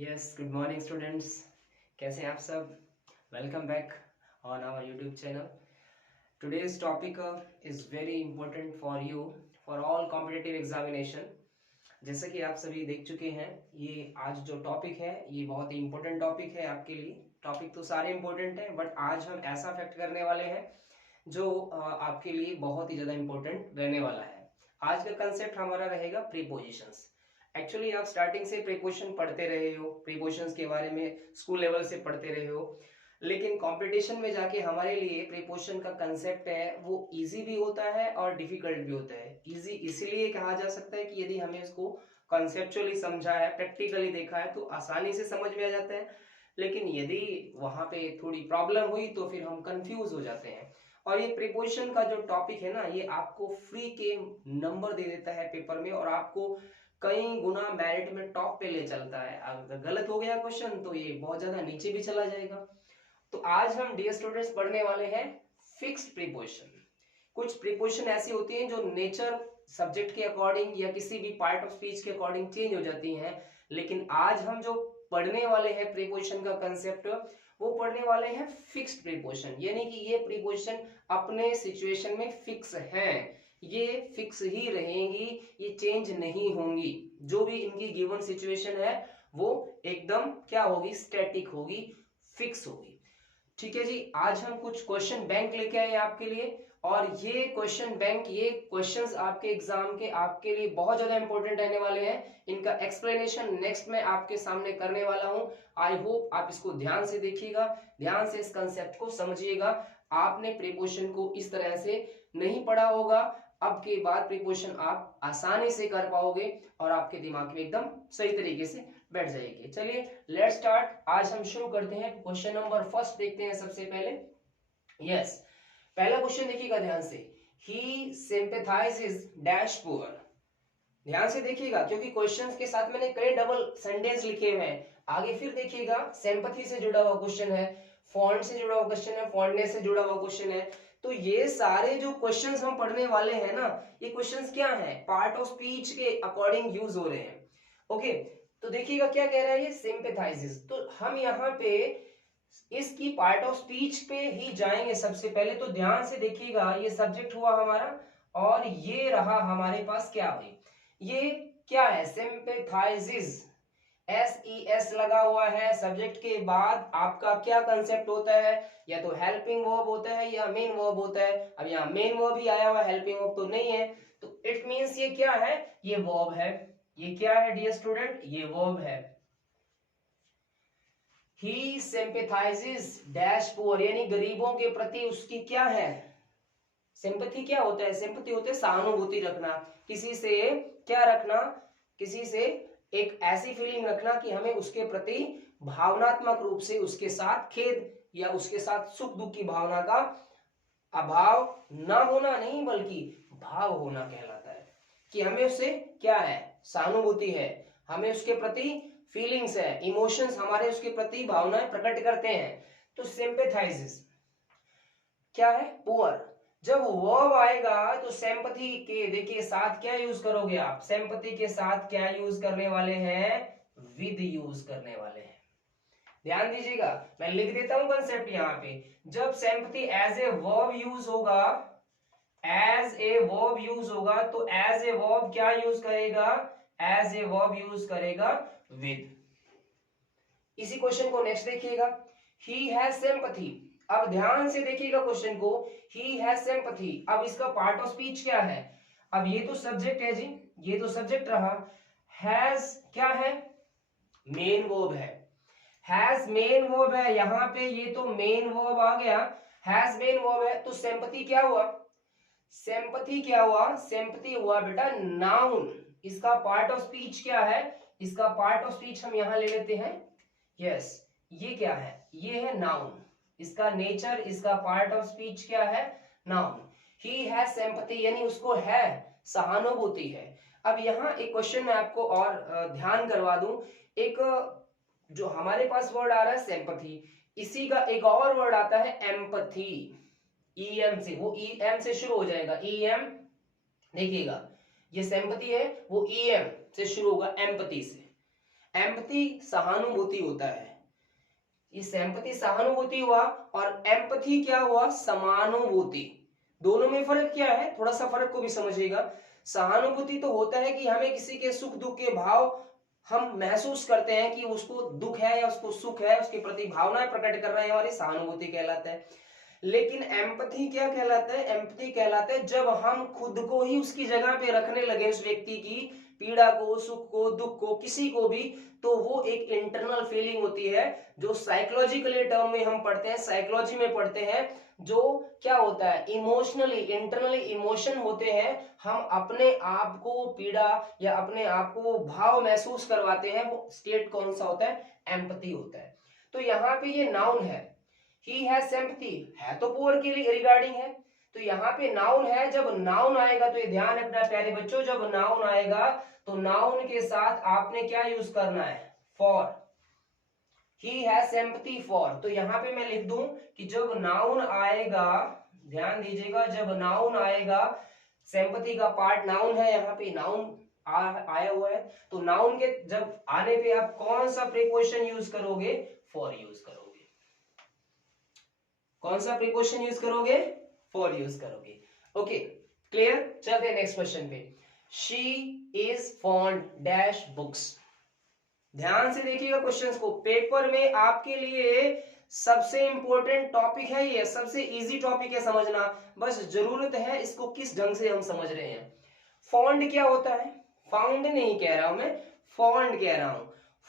Yes, good morning students. कैसे हैं आप सब? Welcome back on our YouTube channel. Today's topic is very important for you for all competitive examination. जैसे कि आप सभी देख चुके हैं, ये आज जो टॉपिक है ये बहुत ही इंपॉर्टेंट टॉपिक है आपके लिए। टॉपिक तो सारे इंपॉर्टेंट हैं, बट आज हम ऐसा फैक्ट करने वाले हैं जो आपके लिए बहुत ही ज़्यादा इंपॉर्टेंट रहने वाला है। आज का कंसेप्ट हमारा रहेगा प्रीपोजिशंस। एक्चुअली आप स्टार्टिंग से प्रीपोजिशन पढ़ते रहे हो, प्रीपोजिशंस के बारे में स्कूल लेवल से पढ़ते रहे हो, लेकिन कंपटीशन में जाके हमारे लिए प्रीपोजिशन का कंसेप्ट है वो इजी भी होता है और डिफिकल्ट भी होता है। इजी इसलिए कहा जा सकता है कि यदि हमें इसको कॉन्सेप्चुअली समझा है, प्रैक्टिकली देखा है तो आसानी से समझ में आ जाता है, लेकिन यदि वहां पे थोड़ी प्रॉब्लम हुई तो फिर हम कंफ्यूज हो जाते हैं। और ये प्रीपोजिशन का जो टॉपिक है ना, ये आपको फ्री के नंबर दे देता है पेपर में और आपको कई गुना मेरिट में टॉप पे ले चलता है। अगर गलत हो गया क्वेश्चन तो ये बहुत ज्यादा नीचे भी चला जाएगा। तो आज हम डियर स्टूडेंट्स पढ़ने वाले हैं फिक्स्ड प्रीपोजिशन। कुछ प्रीपोजिशन ऐसी होती हैं जो नेचर सब्जेक्ट के अकॉर्डिंग या किसी भी पार्ट ऑफ स्पीच के अकॉर्डिंग चेंज हो जाती हैं, लेकिन आज हम जो पढ़ने वाले हैं प्रीपोजिशन का कंसेप्ट, वो पढ़ने वाले हैं फिक्स्ड प्रीपोजिशन। यानी कि ये प्रीपोजिशन अपने सिचुएशन में फिक्स हैं, ये फिक्स ही रहेंगी, ये चेंज नहीं होंगी। जो भी इनकी गिवन सिचुएशन है वो एकदम क्या होगी, स्टैटिक होगी, फिक्स होगी। ठीक है जी, आज हम कुछ क्वेश्चन बैंक लेके आए आपके लिए, और ये क्वेश्चन बैंक, ये क्वेश्चंस आपके एग्जाम के आपके लिए बहुत ज्यादा इंपॉर्टेंट रहने वाले हैं। इनका एक्सप्लेनेशन नेक्स्ट मैं आपके सामने करने वाला हूं। आई होप आप इसको ध्यान से देखिएगा, ध्यान से इस कंसेप्ट को समझिएगा। आपने प्रीपोजिशन को इस तरह से नहीं पढ़ा होगा, अब के बाद प्रीपोजिशन आप आसानी से कर पाओगे और आपके दिमाग में एकदम सही तरीके से बैठ जाएगी। चलिए लेट्स स्टार्ट। आज हम शुरू करते हैं। क्वेश्चन नंबर फर्स्ट देखते हैं सबसे पहले। यस, पहला क्वेश्चन देखिएगा ध्यान से। ही सिंपैथाइजेस डैश पुअर। ध्यान से देखिएगा क्योंकि क्वेश्चंस के साथ मैंने कई डबल सेंटेंस लिखे हुए हैं। आगे फिर देखिएगा, सिंपैथी से जुड़ा हुआ क्वेश्चन है, फॉन्ट से जुड़ा हुआ क्वेश्चन है, फॉन्टनेस से जुड़ा हुआ क्वेश्चन है। तो ये सारे जो क्वेश्चंस हम पढ़ने वाले हैं ना, ये क्वेश्चंस क्या हैं, पार्ट ऑफ स्पीच के अकॉर्डिंग यूज हो रहे हैं। ओके, तो देखिएगा क्या कह रहा है ये, सिंपैथाइजेस। तो हम यहाँ पे इसकी पार्ट ऑफ स्पीच पे ही जाएंगे सबसे पहले। तो ध्यान से देखिएगा, ये सब्जेक्ट हुआ हमारा और ये रहा हमारे पास क्या भाई, ये क्या है, सिंपैथाइजेस, SES लगा हुआ है। सब्जेक्ट के बाद आपका क्या कंसेप्ट होता है, या तो हेल्पिंग वर्ब होता है या मेन वर्ब होता है। अब यहाँ मेन वर्ब ही आया हुआ, हेल्पिंग वर्ब तो नहीं है, तो इट मींस ये क्या है, ये वर्ब है। ये क्या है डियर स्टूडेंट, ये वर्ब है। ही सिंपैथाइजेस डैश पुअर, यानी गरीबों के प्रति उसकी क्या है, सिंपैथी। क्या होता है, सिंपैथी होता है सहानुभूति रखना, किसी से क्या रखना, किसी से एक ऐसी फीलिंग रखना कि हमें उसके प्रति भावनात्मक रूप से उसके साथ खेद या उसके साथ सुख दुख की भावना का अभाव ना होना, नहीं बल्कि भाव होना कहलाता है। कि हमें उससे क्या है, सहानुभूति है, हमें उसके प्रति फीलिंग्स है, इमोशंस हमारे उसके प्रति भावनाएं प्रकट करते हैं। तो सिंपैथाइजेस क्या है, पुअर। जब वर्ब आएगा तो सिंपैथी के देखिए साथ क्या यूज करोगे आप, सिंपैथी के साथ क्या यूज करने वाले हैं, विद यूज करने वाले हैं। ध्यान दीजिएगा, मैं लिख देता हूं कंसेप्ट यहां पे। जब sympathy as a verb use होगा, एज ए वर्ब यूज होगा, तो एज ए वर्ब क्या यूज करेगा, एज ए वर्ब यूज करेगा विद। इसी क्वेश्चन को नेक्स्ट देखिएगा, ही हैज सिंपैथी। अब ध्यान से देखिएगा क्वेश्चन को, ही हैज सिंपैथी। अब इसका पार्ट ऑफ स्पीच क्या है, अब ये तो सब्जेक्ट है जी, ये तो सब्जेक्ट रहा। हैज क्या है, मेन वर्ब है। हैज मेन वर्ब है, यहां पे ये तो मेन वर्ब आ गया, हैज मेन वर्ब है, तो सिंपैथी क्या हुआ, सिंपैथी क्या हुआ, सिंपैथी हुआ बेटा नाउन। इसका पार्ट ऑफ स्पीच क्या है, इसका पार्ट ऑफ स्पीच हम यहां ले लेते हैं। यस, ये क्या है, ये है नाउन। इसका नेचर, इसका पार्ट ऑफ स्पीच क्या है, नाउन। ही हैज सिंपैथी यानी उसको है, सहानुभूति है। अब यहाँ एक क्वेश्चन मैं आपको और ध्यान करवा दूं। एक जो हमारे पास वर्ड आ रहा है सिंपैथी, इसी का एक और वर्ड आता है एम्पैथी। EM से, वो EM से शुरू हो जाएगा, EM। देखिएगा ये सिंपैथी है, वो EM से शुरू होगा, एम्पैथी से। एम्पैथी सहानुभूति होता है, ये सिंपैथी सहानुभूति हुआ और एम्पैथी क्या हुआ, समानुभूति। दोनों में फर्क क्या है, थोड़ा सा फर्क को भी समझिएगा। सहानुभूति तो होता है कि हमें किसी के सुख दुख के भाव हम महसूस करते हैं कि उसको दुख है या उसको सुख है, उसके प्रति भावनाएं प्रकट कर रहे हैं, हमारी सहानुभूति कहलाता है। लेकिन एम्पैथी क्या कहलाता है, एम्पैथी कहलाता है जब हम खुद को ही उसकी जगह पे रखने लगे, उस व्यक्ति की पीड़ा को, सुख को, दुख को, किसी को भी, तो वो एक इंटरनल फीलिंग होती है जो साइकोलॉजिकली टर्म में हम पढ़ते हैं, साइकोलॉजी में पढ़ते हैं, जो क्या होता है, इमोशनली इंटरनली इमोशन होते हैं, हम अपने आप को पीड़ा या अपने आप को भाव महसूस करवाते हैं, वो स्टेट कौन सा होता है, एम्पैथी होता है। तो यहाँ पे ये नाउन है, ही हैज सिंपैथी, है तो पुअर के लिए रिगार्डिंग है, तो यहाँ पे नाउन है। जब नाउन आएगा तो ये ध्यान रखना प्यारे बच्चों, जब नाउन आएगा तो नाउन के साथ आपने क्या यूज करना है, for. He has sympathy for, तो यहाँ पे मैं लिख दूं कि जब नाउन आएगा, ध्यान दीजिएगा, जब नाउन आएगा, सिंपैथी का पार्ट नाउन है, यहाँ पे नाउन आया हुआ है, तो नाउन के जब आने पे आप कौन सा प्रीपोजिशन यूज करोगे, फॉर यूज करोगे। कौन सा प्रीपोजिशन यूज करोगे, फॉर यूज करोगे। ओके क्लियर, चलते हैं नेक्स्ट क्वेश्चन पे। She is fond dash books. ध्यान से देखिएगा क्वेश्चंस को, पेपर में आपके लिए सबसे इंपॉर्टेंट टॉपिक है ये, सबसे इजी टॉपिक है समझना, बस जरूरत है इसको किस ढंग से हम समझ रहे हैं। फॉन्ड क्या होता है, फाउंड नहीं कह रहा हूं मैं, फॉन्ड कह रहा हूं।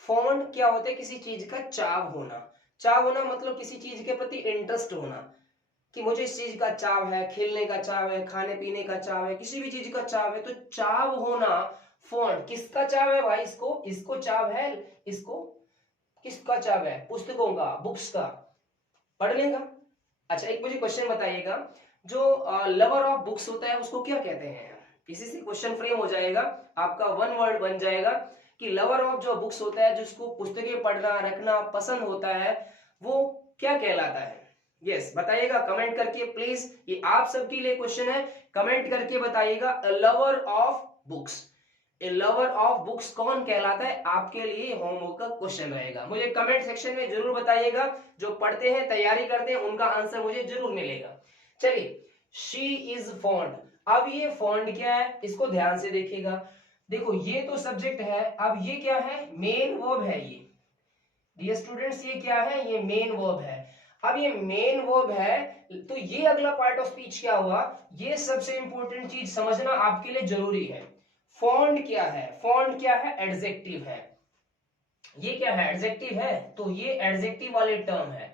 फॉन्ड क्या होता है, किसी चीज का चाव होना। चाव होना मतलब किसी चीज के प्रति इंटरेस्ट होना, कि मुझे इस चीज का चाव है, खेलने का चाव है, खाने पीने का चाव है, किसी भी चीज का चाव है, तो चाव होना फॉन्ड। किसका चाव है भाई, इसको चाव है, इसको किसका चाव है, पुस्तकों का, बुक्स का, पढ़ने का। अच्छा एक मुझे क्वेश्चन बताइएगा, जो लवर ऑफ बुक्स होता है उसको क्या कहते हैं। इसी से क्वेश्चन फ्रेम हो जाएगा, आपका वन वर्ड बन जाएगा कि लवर ऑफ जो बुक्स होता है, जिसको पुस्तकें पढ़ना रखना पसंद होता है, वो क्या कहलाता है। यस बताइएगा कमेंट करके प्लीज, ये आप सबके लिए क्वेश्चन है, कमेंट करके बताइएगा। Lover of books, A lover of books कौन कहलाता है, आपके लिए होमवर्क का क्वेश्चन रहेगा। मुझे कमेंट सेक्शन में जरूर बताइएगा, जो पढ़ते हैं तैयारी करते हैं उनका आंसर मुझे जरूर मिलेगा। चलिए शी इज फॉन्ड, अब ये फॉन्ड क्या है, इसको ध्यान से देखिएगा। देखो ये तो सब्जेक्ट है, अब ये क्या है, मेन वर्ब है। ये डियर स्टूडेंट्स ये क्या है, ये मेन वर्ब है। अब ये मेन वर्ब है, तो ये अगला पार्ट ऑफ स्पीच क्या हुआ, ये सबसे इंपॉर्टेंट चीज समझना आपके लिए जरूरी है। फॉन्ड क्या है, फॉन्ड क्या है, एडजेक्टिव है। ये क्या है, एडजेक्टिव है, तो ये एडजेक्टिव वाले टर्म है।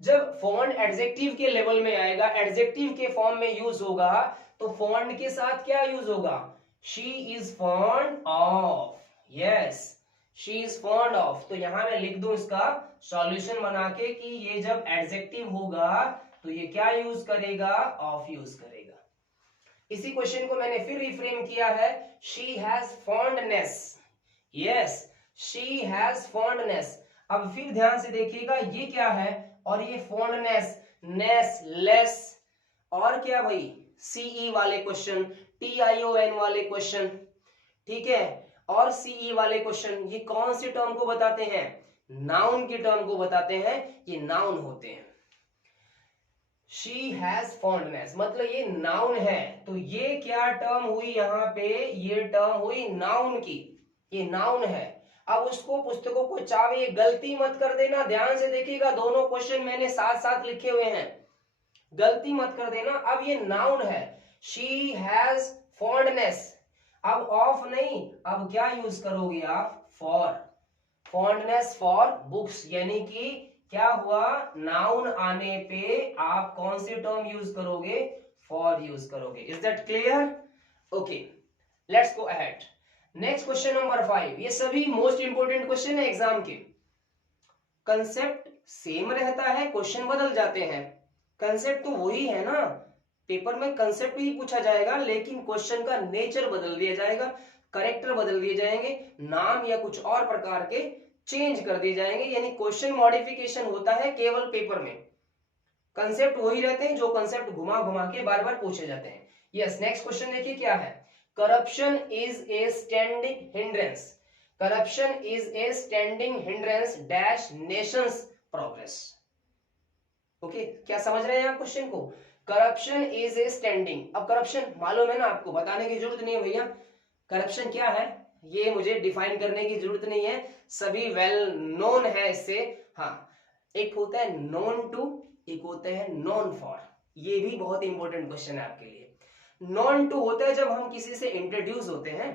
जब फॉन्ड एडजेक्टिव के लेवल में आएगा, एडजेक्टिव के फॉर्म में यूज होगा, तो फॉन्ड के साथ क्या यूज होगा, she is fond of. Yes she is fond of, तो यहां मैं लिख दूं इसका सॉल्यूशन बना के कि ये जब एडजेक्टिव होगा तो ये क्या यूज करेगा, ऑफ यूज करेगा। इसी क्वेश्चन को मैंने फिर रिफ्रेम किया है, she has fondness. Yes she has fondness. अब फिर ध्यान से देखिएगा ये क्या है, और ये फॉन्डनेस, नेस, लेस, और क्या भाई, सीई वाले क्वेश्चन, TION वाले क्वेश्चन, ठीक है, और सीई वाले क्वेश्चन, ये कौन से टर्म को बताते हैं, नाउन के टर्म को बताते हैं, ये नाउन होते हैं। शी हैज फॉन्डनेस मतलब ये नाउन है, तो ये क्या टर्म हुई यहाँ पे, ये टर्म हुई नाउन की, ये नाउन है। अब उसको पुस्तकों को चावे, गलती मत कर देना, ध्यान से देखिएगा, दोनों क्वेश्चन मैंने साथ साथ लिखे हुए हैं, गलती मत कर देना। अब ये नाउन है, शी हैज फॉन्डनेस, अब ऑफ नहीं, अब क्या यूज करोगे आप, फॉर। फॉन्डनेस फॉर बुक्स, यानी कि क्या हुआ, नाउन आने पे आप कौन सी टर्म यूज करोगे, फॉर यूज करोगे। Is that clear, okay let's go ahead. Next question number 5, ये सभी मोस्ट इंपोर्टेंट क्वेश्चन है एग्जाम के। कंसेप्ट सेम रहता है, क्वेश्चन बदल जाते हैं, कंसेप्ट तो वही है ना, पेपर में कंसेप्ट ही पूछा जाएगा, लेकिन क्वेश्चन का नेचर बदल दिया जाएगा, करेक्टर बदल दिए जाएंगे, नाम या कुछ और प्रकार के चेंज कर दिए जाएंगे, यानी क्वेश्चन मॉडिफिकेशन होता है केवल पेपर में, कंसेप्ट वही रहते हैं, जो कंसेप्ट घुमा घुमा के बार बार पूछे जाते हैं। यस नेक्स्ट क्वेश्चन देखिए क्या है, corruption is a standing hindrance. Corruption is a standing hindrance dash Nations progress. Okay, क्या समझ रहे हैं आप क्वेश्चन को? करप्शन इज ए स्टैंडिंग, अब करप्शन मालूम है ना आपको, बताने की जरूरत नहीं है भैया। करप्शन क्या है ये मुझे डिफाइन करने की जरूरत नहीं है, सभी वेल नोन है इससे। हाँ, एक होता है नोन टू, एक होता है नॉन फॉर। ये भी बहुत इंपॉर्टेंट क्वेश्चन है आपके लिए। नॉन टू होता है जब हम किसी से इंट्रोड्यूस होते हैं,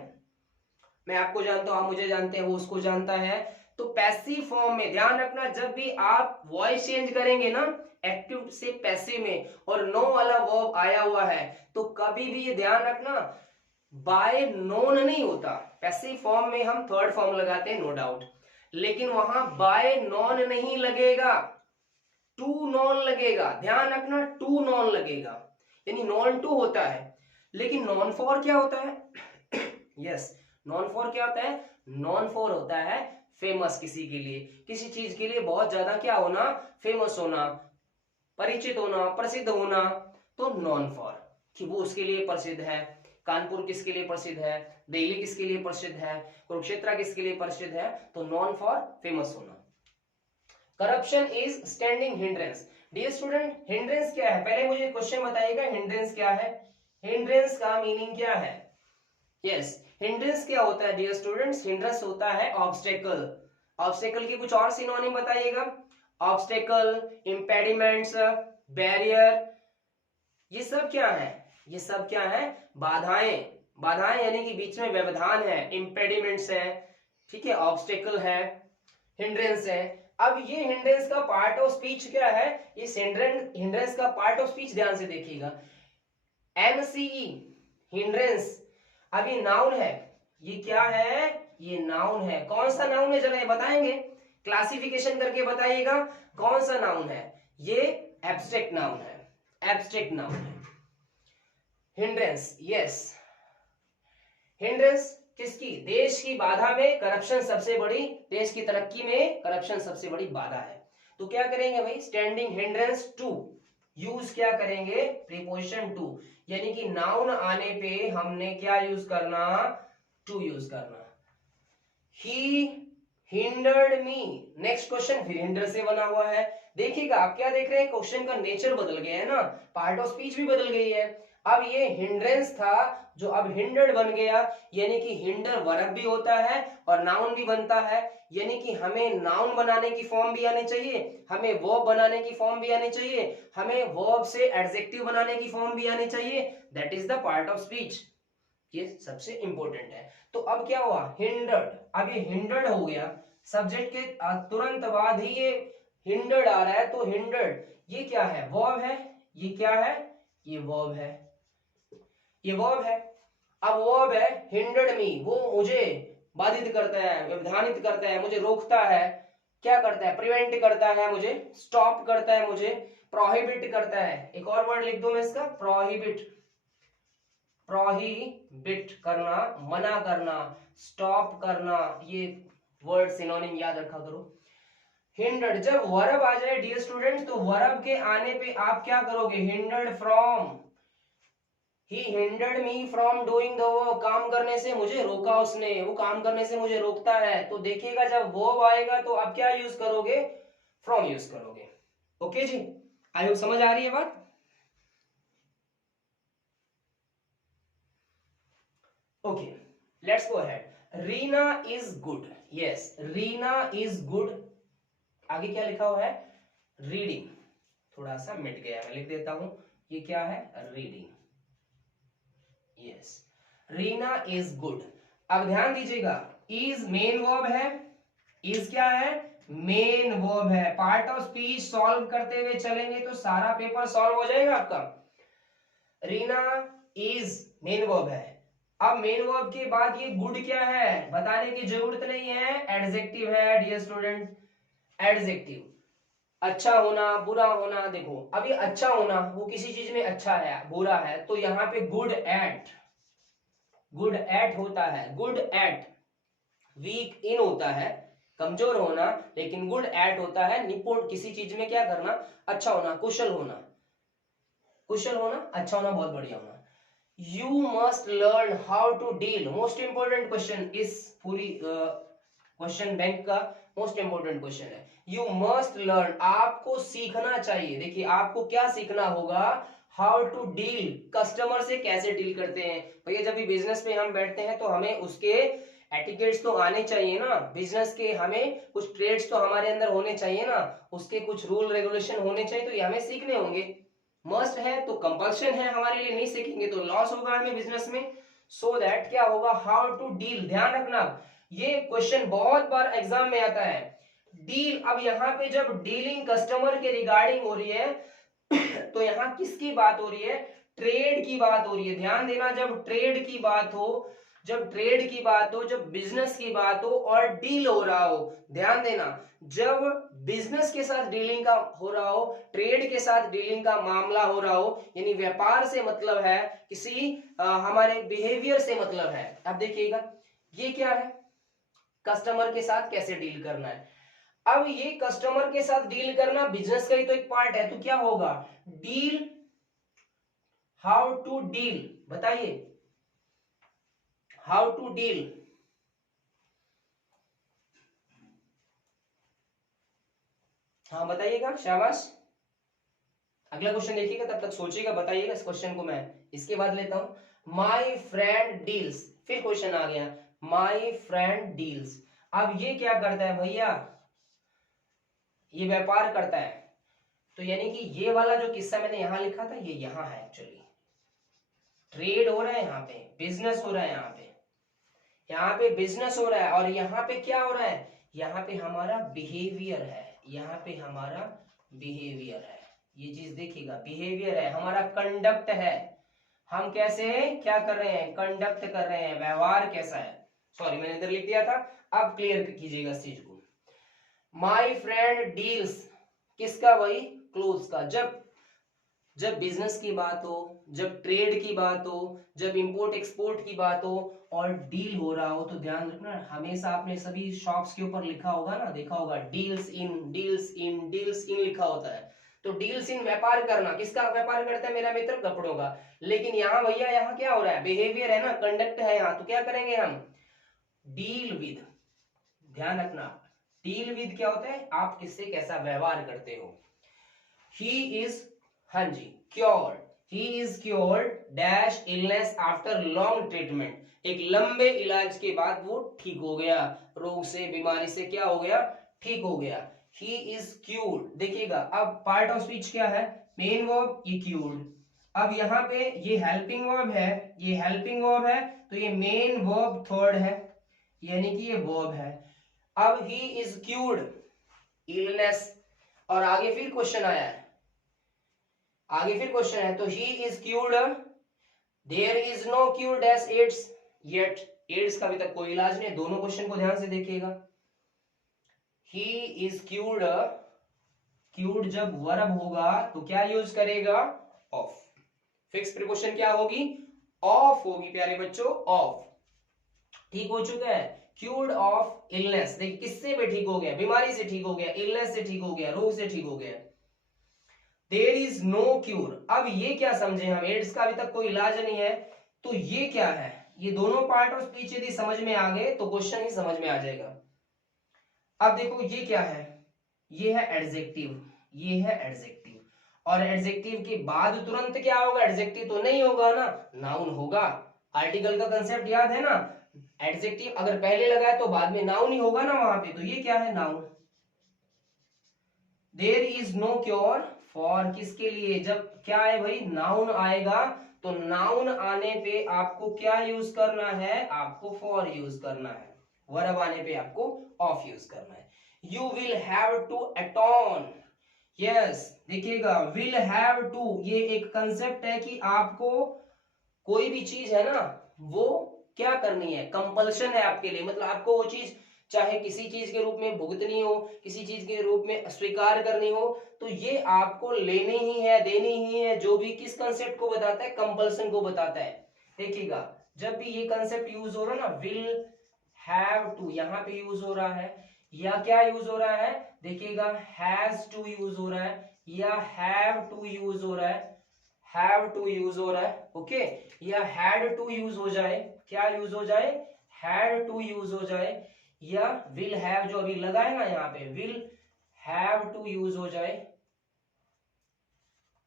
मैं आपको जानता हूं, आप मुझे जानते हैं, वो उसको जानता है। तो पैसिव फॉर्म में ध्यान रखना, जब भी आप वॉइस चेंज करेंगे ना एक्टिव से पैसिव में और नो वाला वर्ब आया हुआ है, तो कभी भी ये ध्यान रखना बाय नोन नहीं होता। पैसिव फॉर्म में हम थर्ड फॉर्म लगाते हैं नो डाउट, लेकिन वहां बाय नॉन नहीं लगेगा, टू नॉन लगेगा। ध्यान रखना, टू नॉन लगेगा, यानी नॉन टू होता है। लेकिन नॉन फॉर क्या होता है? यस, नॉन फॉर क्या होता है? नॉन फॉर होता है फेमस, किसी के लिए, किसी चीज के लिए बहुत ज्यादा क्या होना, फेमस होना, परिचित होना, प्रसिद्ध होना, तो नॉन फॉर, कि वो उसके लिए प्रसिद्ध है। कानपुर किसके लिए प्रसिद्ध है, दिल्ली किसके लिए प्रसिद्ध है, कुरुक्षेत्र किसके लिए प्रसिद्ध है, तो नॉन फॉर फेमस होना। Corruption is standing hindrance. Dear student, hindrance क्या है? पहले मुझे क्वेश्चन बताइएगा, हिंड्रेंस क्या है? हिंड्रेंस का मीनिंग क्या है? यस, हिंड्रेंस क्या होता है डियर स्टूडेंट्स? हिंड्रेंस होता है ऑब्स्टेकल। ऑब्स्टेकल के कुछ और सिनोनिम बताइएगा। ऑब्स्टेकल, इंपेडिमेंट्स, बैरियर, ये सब क्या है? ये सब क्या है? बाधाएं। बाधाएं यानी कि बीच में व्यवधान है, इंपेडिमेंट्स है, ठीक है, ऑब्स्टेकल है, हिंड्रेंस है। अब ये हिंड्रेंस का पार्ट ऑफ स्पीच क्या है? इस हिंड्रेंस का पार्ट ऑफ स्पीच ध्यान से देखिएगा, एनसीई, हिंड्रेंस। अब ये नाउन है, ये क्या है? ये नाउन है। कौन सा नाउन है जरा ये बताएंगे, क्लासिफिकेशन करके बताइएगा, कौन सा नाउन है? ये एब्स्ट्रैक्ट नाउन है, एब्स्ट्रैक्ट नाउन है हिंड्रेंस। यस, हिंड्रेंस किसकी? देश की बाधा में करप्शन सबसे बड़ी, देश की तरक्की में करप्शन सबसे बड़ी बाधा है। तो क्या करेंगे भाई? स्टैंडिंग हिंड्रेंस टू, यूज क्या करेंगे? प्रीपोजिशन टू, यानी कि नाउन आने पे हमने क्या यूज करना? टू यूज करना। ही हिंडर्ड मी, नेक्स्ट क्वेश्चन फिर हिंडर से बना हुआ है। देखिएगा आप क्या देख रहे हैं, क्वेश्चन का नेचर बदल गया है ना, पार्ट ऑफ स्पीच भी बदल गई है। अब ये हिंड्रेंस था जो अब हिंडर्ड बन गया, यानी कि हिंडर वर्ब भी होता है और नाउन भी बनता है, यानी कि हमें नाउन बनाने की फॉर्म भी आनी चाहिए, हमें वर्ब बनाने की फॉर्म भी आनी चाहिए, हमें वर्ब से एडजेक्टिव बनाने की फॉर्म भी आनी चाहिए। That is the part of speech, ये सबसे इंपॉर्टेंट है। तो अब क्या हुआ? हिंडर्ड, अब ये हिंडर्ड हो गया, सब्जेक्ट के तुरंत बाद ही ये हिंडर्ड आ रहा है, तो हिंडर्ड ये क्या है? वर्ब है। ये क्या है? ये वर्ब है, ये वर्ब है। अब वर्ब है हिंडर्ड मी, वो मुझे बाधित करता है, व्यवधानित करता है, मुझे रोकता है, क्या करता है? प्रिवेंट करता है, मुझे स्टॉप करता है, मुझे प्रोहिबिट करता है। एक और वर्ड लिख दूं मैं इसका, प्रोहिबिट, प्रोहिबिट करना, मना करना, स्टॉप करना, ये वर्ड सिनोनिम याद रखा करो। हिंडर्ड, जब वर्ब आ जाए डियर स्टूडेंट, तो वर्ब के आने पे आप क्या करोगे? Hindered from, he hindered me from doing the work, काम करने से मुझे रोका उसने, वो काम करने से मुझे रोकता है। तो देखिएगा जब वर्ब आएगा तो आप क्या यूज करोगे? फ्रॉम यूज करोगे। ओके जी, आई होप समझ आ रही है बात। Okay, let's go ahead. Reena is good, yes, Reena is good. आगे क्या लिखा हुआ है? रीडिंग, थोड़ा सा मिट गया, मैं लिख देता हूं, ये क्या है? Reading. Yes, Reena is good. अब ध्यान दीजिएगा, इज मेन वर्ब है, इज क्या है? मेन वर्ब है। पार्ट ऑफ स्पीच सॉल्व करते हुए चलेंगे तो सारा पेपर सॉल्व हो जाएगा आपका। रीना इज मेन वर्ब है। अब मेन वर्ब के बाद ये गुड क्या है? बताने की जरूरत नहीं है, एडजेक्टिव है डियर स्टूडेंट, एडजेक्टिव। अच्छा होना, बुरा होना, देखो अब ये अच्छा होना, वो किसी चीज में अच्छा है, बुरा है, तो यहाँ पे गुड एट, गुड एट होता है, गुड एट। वीक इन होता है, कमजोर होना, लेकिन गुड एट होता है निपुण, किसी चीज में क्या करना? अच्छा होना, कुशल होना, कुशल होना, अच्छा होना, बहुत बढ़िया होना। You must learn how to deal, most important question इस पूरी क्वेश्चन बैंक का मोस्ट इंपोर्टेंट क्वेश्चन है। यू मस्ट लर्न, आपको सीखना चाहिए। देखिए आपको क्या सीखना होगा, हाउ टू डील, कस्टमर से कैसे डील करते हैं। भैया जब भी बिजनेस पे हम बैठते हैं तो हमें उसके एटिकेट्स तो आने चाहिए ना, बिजनेस के हमें कुछ ट्रेड्स तो हमारे अंदर होने चाहिए ना, उसके कुछ रूल रेगुलेशन होने चाहिए, तो ये हमें सीखने होंगे। मस्ट है तो कंपल्शन है हमारे लिए, नहीं सीखेंगे तो लॉस होगा हमें बिजनेस में। सो दैट क्या होगा, हाउ टू डील, ध्यान रखना ये क्वेश्चन बहुत बार एग्जाम में आता है। डील, अब यहाँ पे जब डीलिंग कस्टमर के रिगार्डिंग हो रही है तो यहाँ किसकी बात हो रही है, ट्रेड की बात हो रही है। ध्यान देना, जब ट्रेड की बात हो, जब ट्रेड की बात हो, जब बिजनेस की बात हो और डील हो रहा हो, ध्यान देना, जब बिजनेस के साथ डीलिंग का हो रहा हो, ट्रेड के साथ डीलिंग का मामला हो रहा हो, यानी व्यापार से मतलब है, किसी हमारे बिहेवियर से मतलब है। अब देखिएगा ये क्या है, कस्टमर के साथ कैसे डील करना है। अब ये कस्टमर के साथ डील करना बिजनेस का ही तो एक पार्ट है, तो क्या होगा, डील, हाउ टू डील, बताइए हाउ टू डील। हाँ बताइएगा, शाबाश। अगला क्वेश्चन देखिएगा, तब तक सोचिएगा, बताइएगा इस क्वेश्चन को। मैं इसके बाद लेता हूं, माई फ्रेंड डील्स, फिर क्वेश्चन आ गया, माई फ्रेंड डील्स। अब ये क्या करता है भैया, ये व्यापार करता है, तो यानी कि ये वाला जो किस्सा मैंने यहां लिखा था ये यहां है, एक्चुअली ट्रेड हो रहा है, यहाँ पे बिजनेस हो रहा है, यहाँ पे बिजनेस हो रहा है, और यहाँ पे क्या हो रहा है, यहाँ पे हमारा बिहेवियर है, यहाँ पे हमारा बिहेवियर है। ये चीज देखिएगा, बिहेवियर है, हमारा कंडक्ट है, हम कैसे क्या कर रहे हैं, कंडक्ट कर रहे हैं, व्यवहार कैसा है। सॉरी मैंने इधर लिख दिया था, अब क्लियर कीजिएगा इस चीज को। माई फ्रेंड डील्स किसका, वही क्लोज का। जब जब बिजनेस की बात हो, जब ट्रेड की बात हो, जब इंपोर्ट एक्सपोर्ट की बात हो और डील हो रहा हो, तो ध्यान रखना, हमेशा आपने सभी शॉप्स के ऊपर लिखा होगा ना, देखा होगा deals in, deals in, deals in लिखा होता है। तो डील्स इन व्यापार करना, किसका व्यापार करता है मेरा मित्र, कपड़ों का। लेकिन यहाँ भैया यहाँ क्या हो रहा है, बिहेवियर है ना, कंडक्ट है यहाँ, तो क्या करेंगे हम, डील विद। ध्यान रखना, डील विद क्या होता है, आप किससे कैसा व्यवहार करते हो। ही इज, हाँ जी, cured, he is cured dash illness after long treatment, एक लंबे इलाज के बाद वो ठीक हो गया, रोग से, बीमारी से क्या हो गया, ठीक हो गया। ही इज क्यूर्ड, देखिएगा अब पार्ट ऑफ स्पीच क्या है, मेन वर्ब, ये क्यूर्ड। अब यहाँ पे ये हेल्पिंग वर्ब है, ये हेल्पिंग वर्ब है, तो ये मेन वर्ब थर्ड है, यानी कि ये वर्ब है। अब ही इज क्यूर्ड इलनेस, और आगे फिर क्वेश्चन आया है, आगे फिर क्वेश्चन है, तो he is cured, there is no cure dash AIDS yet, AIDS का अभी तक कोई इलाज नहीं। दोनों क्वेश्चन को ध्यान से देखिएगा, ही इज क्यूर्ड, क्यूर्ड जब वर्ब होगा तो क्या यूज करेगा, ऑफ। फिक्स प्रीपोजिशन क्या होगी, ऑफ होगी प्यारे बच्चों, ऑफ। ठीक हो चुका है, क्यूर्ड ऑफ इलनेस, देखिए किससे भी ठीक हो गया, बीमारी से ठीक हो गया, इलनेस से ठीक हो गया, रोग से ठीक हो गया। देयर इज नो क्यूर, अब ये क्या समझे हम, एड्स का अभी तक कोई इलाज नहीं है, तो ये क्या है, ये दोनों पार्ट और स्पीच यदि समझ में आ गए तो क्वेश्चन ही समझ में आ जाएगा। अब देखो ये क्या है, ये है एडजेक्टिव, ये है एडजेक्टिव, और एडजेक्टिव के बाद तुरंत क्या होगा, एडजेक्टिव तो नहीं होगा ना, नाउन होगा। आर्टिकल का कंसेप्ट याद है ना, एडजेक्टिव अगर पहले लगा है तो बाद में नाउन ही होगा ना वहां पे, तो ये क्या है, noun. There is no cure for, किसके लिए, जब क्या है भाई, नाउन आएगा, तो नाउन आने पे आपको क्या यूज करना है, आपको फॉर यूज करना है, वर्ब आने पे आपको ऑफ यूज करना है। You will have to atone, yes देखिएगा, विल हैव टू ये एक कंसेप्ट है कि आपको कोई भी चीज है ना वो क्या करनी है, कंपल्शन है आपके लिए, मतलब आपको वो चीज चाहे किसी चीज के रूप में भुगतनी हो, किसी चीज के रूप में स्वीकार करनी हो, तो ये आपको लेनी ही है, देनी ही है, जो भी किस कंसेप्ट को बताता है, कंपल्सन को बताता है। देखिएगा जब भी ये कंसेप्ट यूज हो रहा है ना, विल हैव टू यहाँ पे यूज हो रहा है, या क्या यूज हो रहा है, देखिएगा हैज टू यूज हो रहा है, या हैव टू यूज हो रहा है, हैव टू यूज हो रहा है, ओके, या हैड टू यूज हो जाए, क्या यूज हो जाए, हैड टू यूज हो जाए, या विल हैव जो अभी लगा है ना यहाँ पे, विल हैव टू यूज हो जाए,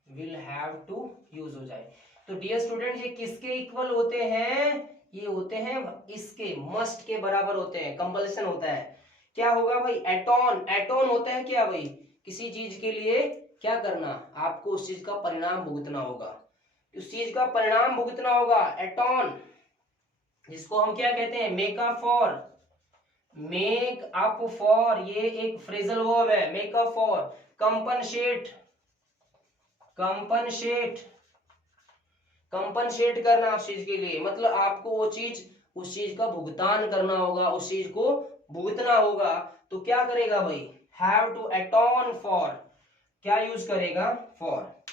विल हैव टू यूज हो जाए। तो डियर स्टूडेंट ये किसके इक्वल होते हैं, ये होते हैं इसके, मस्ट के बराबर होते हैं, कंपल्सन होता है। क्या होगा भाई, एटॉन, एटॉन होता है क्या भाई, किसी चीज के लिए क्या करना, आपको उस चीज का परिणाम भुगतना होगा, उस चीज का परिणाम भुगतना होगा, एटॉन, जिसको हम क्या कहते हैं, make up for, make up for, ये एक फ्रेजल वर्ब है, make up for, compensate, compensate, compensate करना उस चीज के लिए, मतलब आपको वो चीज, उस चीज का भुगतान करना होगा, उस चीज को भुगतना होगा। तो क्या करेगा भाई, हैव टू अटोन फॉर, क्या यूज करेगा, for,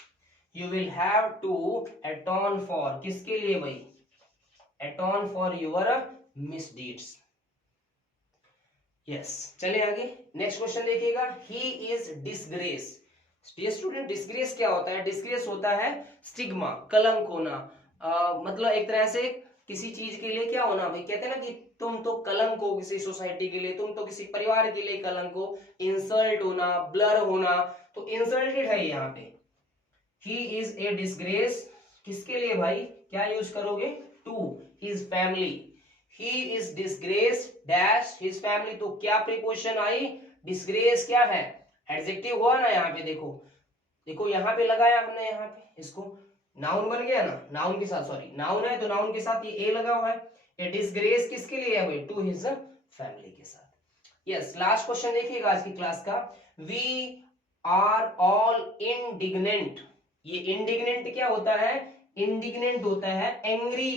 you will have to atone for, किसके लिए भाई, atone for your misdeeds. Yes, चलिए आगे नेक्स्ट क्वेश्चन देखिएगा, he is disgrace. Student disgrace क्या होता है, डिसग्रेस होता है स्टिग्मा, कलंक होना, मतलब एक तरह से किसी चीज के लिए क्या होना भाई, कहते हैं ना कि तुम तो कलंक हो किसी सोसाइटी के लिए, तुम तो किसी परिवार के लिए कलंक हो, इंसल्ट होना, ब्लर होना, तो इंसल्टेड है यहाँ पे, ही इज ए डिसग्रेस, किसके लिए भाई, क्या यूज करोगे, to his family, he is disgrace dash his family, तो क्या प्रीपोजिशन आई, डिसग्रेस क्या है, एडजेक्टिव हुआ ना यहाँ पे, देखो देखो यहाँ पे लगाया हमने, यहाँ पे इसको नाउन बन गया ना, नाउन के साथ, सॉरी नाउन है तो नाउन के साथ ये ए लगा हुआ है, ये डिसग्रेस किसके लिए है भाई, टू हिज फैमिली के साथ। यस, लास्ट क्वेश्चन देखिएगा आज की क्लास का, वी आर ऑल इंडिग्नेंट, ये इंडिग्नेंट क्या होता है, इंडिग्नेंट होता है एंग्री,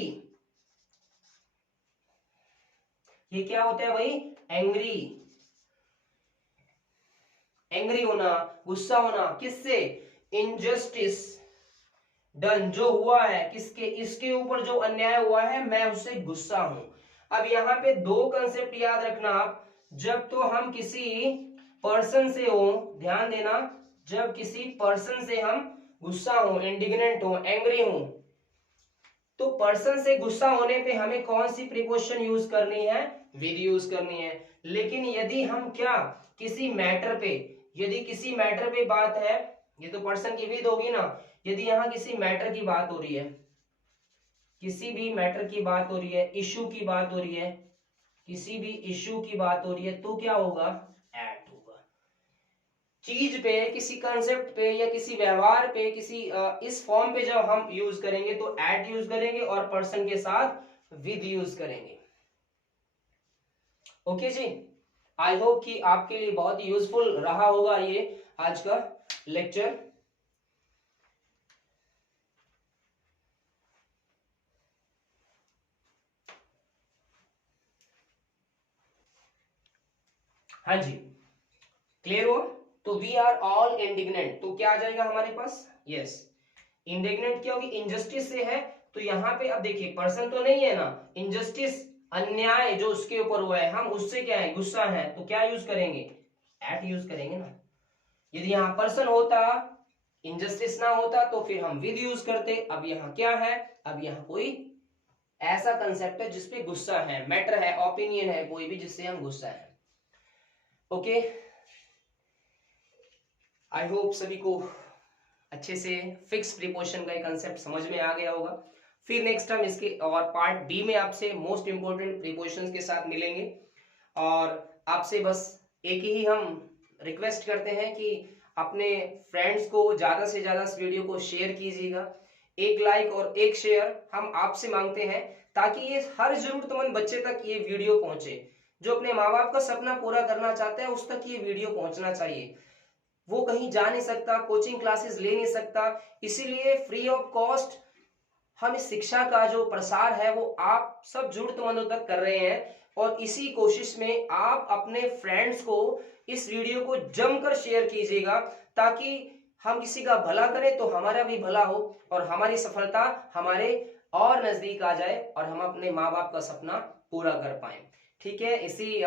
ये क्या होता है भाई, एंग्री, एंग्री होना, गुस्सा होना, किससे, इनजस्टिस डन, जो हुआ है किसके, इसके ऊपर जो अन्याय हुआ है मैं उससे गुस्सा हूं। अब यहाँ पे दो कंसेप्ट याद रखना आप, जब तो हम किसी पर्सन से हो, ध्यान देना, जब किसी पर्सन से हम गुस्सा हो, इंडिग्नेंट हो, एंग्री हो, तो पर्सन से गुस्सा होने पे हमें कौन सी प्रीपोजिशन यूज करनी है, विद यूज करनी है। लेकिन यदि हम क्या, किसी मैटर पे, यदि किसी मैटर पे बात है, ये तो पर्सन की विद होगी ना, यदि यहाँ किसी मैटर की बात हो रही है, किसी भी मैटर की बात हो रही है, इशू की बात हो रही है, किसी भी इशू की बात हो रही है, तो क्या होगा, एट होगा, चीज पे, किसी कंसेप्ट पे या किसी व्यवहार पे, किसी इस फॉर्म पे जब हम यूज करेंगे तो एट यूज करेंगे और पर्सन के साथ विद यूज करेंगे। ओके जी, आई होप कि आपके लिए बहुत ही यूजफुल रहा होगा ये आज का लेक्चर। हाँ जी, क्लियर हो, तो वी आर ऑल इंडिग्नेंट, तो क्या आ जाएगा हमारे पास, यस, इंडिग्नेंट क्या होगी, इनजस्टिस से है, तो यहाँ पे अब देखिए पर्सन तो नहीं है ना, इनजस्टिस अन्याय जो उसके ऊपर हुआ है, हम उससे क्या है, गुस्सा है, तो क्या यूज करेंगे, एट यूज करेंगे ना। यदि यहाँ पर्सन होता, इनजस्टिस ना होता, तो फिर हम विद यूज करते। अब यहाँ क्या है, अब यहाँ कोई ऐसा कंसेप्ट है जिसपे गुस्सा है, मैटर है, ओपिनियन है कोई भी जिससे हम गुस्सा है। ओके, आई होप सभी को अच्छे से फिक्स प्रीपोजिशन का कंसेप्ट समझ में आ गया होगा। फिर नेक्स्ट टाइम इसके और पार्ट डी में आपसे मोस्ट इंपोर्टेंट प्रीपोजिशंस के साथ मिलेंगे, और आपसे बस एक ही हम रिक्वेस्ट करते हैं कि अपने फ्रेंड्स को ज्यादा से ज्यादा इस वीडियो को शेयर कीजिएगा, एक लाइक और एक शेयर हम आपसे मांगते हैं, ताकि ये हर जरूरतमंद बच्चे तक ये वीडियो पहुंचे, जो अपने माँ बाप का सपना पूरा करना चाहता है उस तक ये वीडियो पहुंचना चाहिए। वो कहीं जा नहीं सकता, कोचिंग क्लासेस ले नहीं सकता, इसीलिए फ्री ऑफ कॉस्ट हम इस शिक्षा का जो प्रसार है वो आप सब जरूरतमंदों तक कर रहे हैं, और इसी कोशिश में आप अपने फ्रेंड्स को इस वीडियो को जमकर शेयर कीजिएगा, ताकि हम किसी का भला करें तो हमारा भी भला हो और हमारी सफलता हमारे और नजदीक आ जाए और हम अपने माँ बाप का सपना पूरा कर पाए। ठीक है, इसी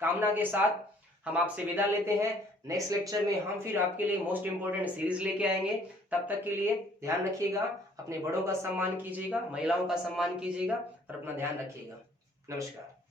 कामना के साथ हम आपसे विदा लेते हैं। नेक्स्ट लेक्चर में हम फिर आपके लिए मोस्ट इंपोर्टेंट सीरीज लेके आएंगे। तब तक के लिए ध्यान रखिएगा, अपने बड़ों का सम्मान कीजिएगा, महिलाओं का सम्मान कीजिएगा और अपना ध्यान रखिएगा। नमस्कार।